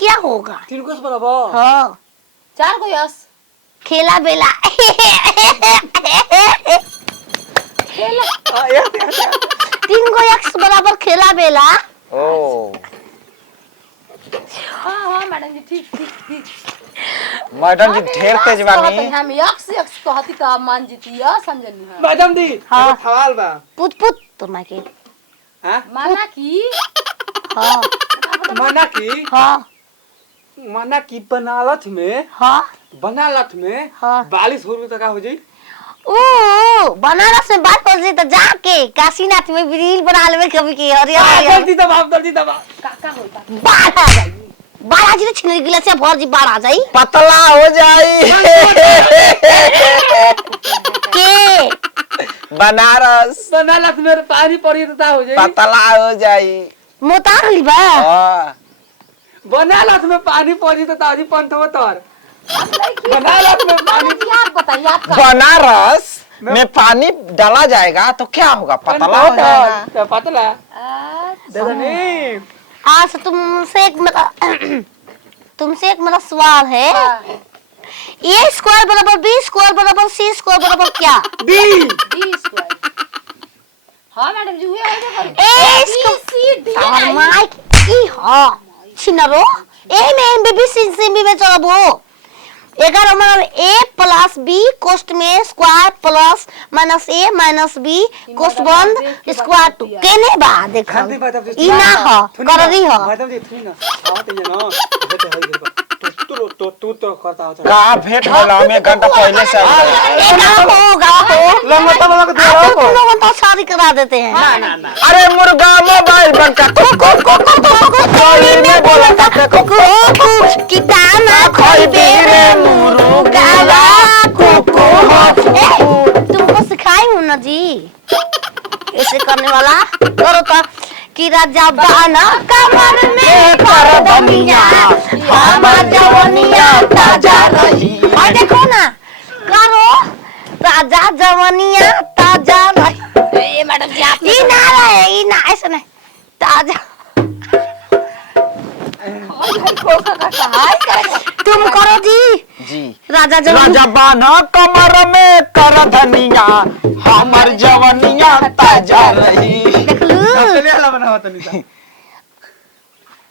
क्या होगा? 3 कोस बराबर। हाँ 4 को यस खेला बेला। खेला 3 को x बराबर खेला बेला। ओ हां मैडम जी ठीक ठीक ठीक। मैडम जी ढेर तेज बानी। हम यक्स यक्स कहती त आप मान जीती या समझनी है मैडम दी हाँ। सवाल बा। पुत तो मैं के हां माना की हाँ मना की हाँ मना की बनालत में हाँ हाँ 42 हो तो का हो जाई? ओ बनारस में बात कर तो जाके काशीनाथ में रील बना लेवे कभी की जल्दी दबाओ काका होता बाढ़ आ जाई। बाढ़ आ जाई छिनरी गिला से भर जी बाढ़ आ जाई। पतला हो जाई। के बनारस बनालत में पानी पड़ी तो हो जाई। पतला हो जाई। मोता गइल बा। हां बनालत में पानी पड़ी तो ताजी पंथवा तर। बनालत में पानी याद बताइए आप बनारस में पानी डाला जाएगा तो क्या होगा? पतला हो जाएगा। तो पतला अच्छा दादा नहीं हाँ से तुमसे एक मेरा सवाल है। ए स्क्वायर बराबर बी स्क्वायर बराबर सी स्क्वायर बराबर क्या? बी 20 हां मैडम जी हुए हो ए स्क्वायर माइक ई हां छिनरो ए में एम बी सी सी में चलबो 11 मतलब a प्लस b कोष्ट में square plus minus a minus b कोष्ट बंद स्क्वायर 2 केने बा देखो ई ना हो कर रही हो। मैडम जी थी ना आवत है ना तो करता होता का भेंट होला में घंटा पहले से ए ना होगा हो लंगोटा बाबा को दे आप रहा तुम लोग तो शादी करा देते हैं। ना अरे मुर्गा मोबाइल बनका कोई में बोला था कुकु कि दाना खोइबे रे मुर्गा कुकु हो। तुमको सिखाई हूं ना जी ऐसे करने वाला करो तो कि राजा बाना कमर में कर बनिया हमार जवनिया ताजा रही। और देखो ना करो राजा जवनिया ताजा रही। ए मैडम जी आप ई ना रहे ई ना ऐसे नहीं ताजा तुम करो जी राजा बाना कमर में कर धनिया हमर जवनिया ताजा रही। देख लू चले वाला बना होता नहीं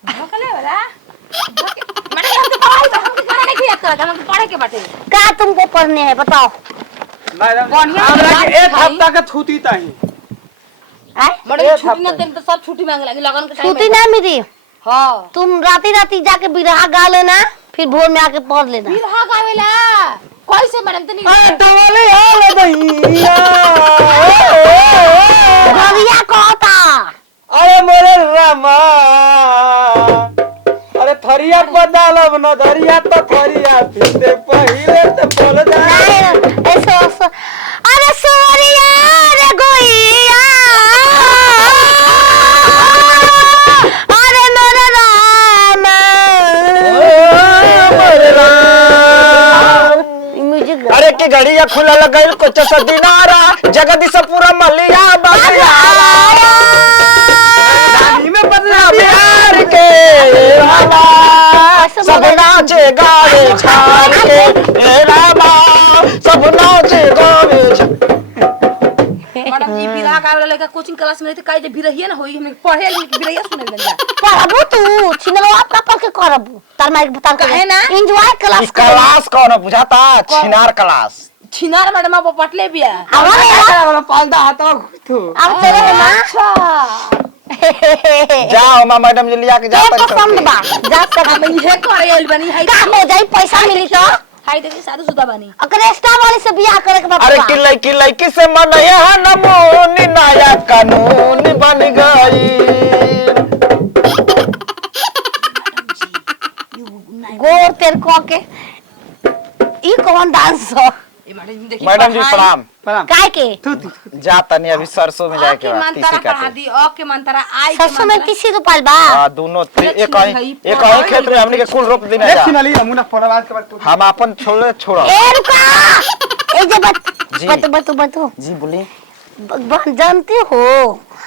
भोकले वाला मैडम हमके पढ़ाई तो हमके करे नहीं याद करा हमके पढ़े के बाटे क्या तुमको पढ़ने है बताओ? मैडम बढ़िया हमरा बात के एक भाई। हफ्ता का छुट्टी ताही मैडम छुट्टी ना देम तो सब छुट्टी मांगे लगी लगन के टाइम छुट्टी ना मिली हां तुम राती जाके बिरहा गा लेना फिर भोर में आके पढ़ लेना। बिरहा गावेला कैसे मैडम तनी डोले आले भैया घरिया कहता अरे मोरे रामा अरे थरिया बदलब न धरिया तो थरिया फिरते पहिले तो बोल जा ऐसा अरे सोरिया रे गोइया अरे मोरे राम मोरे राम। म्यूजिक अरे की घड़ी खुला लगल कुछ सदिनारा जगदीश पूरा मलिया बगया रानी में बदला बिहार के रामा सब नाचे गावे छाड़ के ए रामा सब नाचे गावे मैडम जी बिरहा गावेला लेके कोचिंग क्लास में रहते काई जे बिरहिए ना होई हम पढ़े लिख बिरहिया सुने लग जा पढ़बू तू छिनरो अपना पढ़ के करबू तार माइक बता के काहे ना? एंजॉय क्लास कर क्लास कौन बुझाता छिनार क्लास छिनार मैडम आप पटले बिया हमारे वाला पालदा हाथा तो अब चले ना अच्छा जाओ मां मैडम जी लिया के जा एक पसंद बा जा सब हम ये करे आइल बनी हाय का हो जाई पैसा मिली तो हाय देखी शादीशुदा बनी अगर एक्स्ट्रा वाली से बियाह करे के अरे बाबा की लड़की से मन यहाँ नमूनी नया कानून बन गई। गोर तेर को के ई कौन डांस हो? मैडम जी प्रणाम। काय के जा तनी अभी सरसों में जाके के तीसी मंतरा काटे। पढ़ा दी ओ के मंतरा आई के सरसों में मंतरा 30 रुपया बा हां दोनों एक ही खेत में हमनी के कुल रोप देना एक जा। सिनाली नमूना फड़वा के बाद हम अपन छोड़ो ए रुका ए जे जी। बत जी बोलिए जानते हो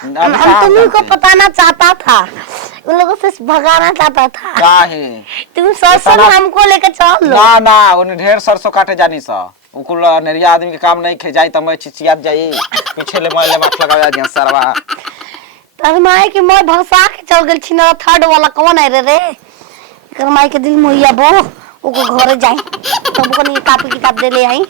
हम तुम्ही को बताना चाहता था, उन लोगों से भगाना चाहता था। काहे तुम सरसों हमको लेकर चलो। ना ना उन्हें ढेर सरसों काटे जानी सा उकुल नेरिया आदमी के काम नहीं खे जाई त मैं चिचियात जाई पीछे ले मोले माथ लगा दिया सरवा। तर माय के मैं भसा के चल गेल छी ना, थर्ड वाला कौन है रे कर माय के दिल मोहिया बो ओको घरे जाई तब को नहीं कॉपी किताब दे ले आई।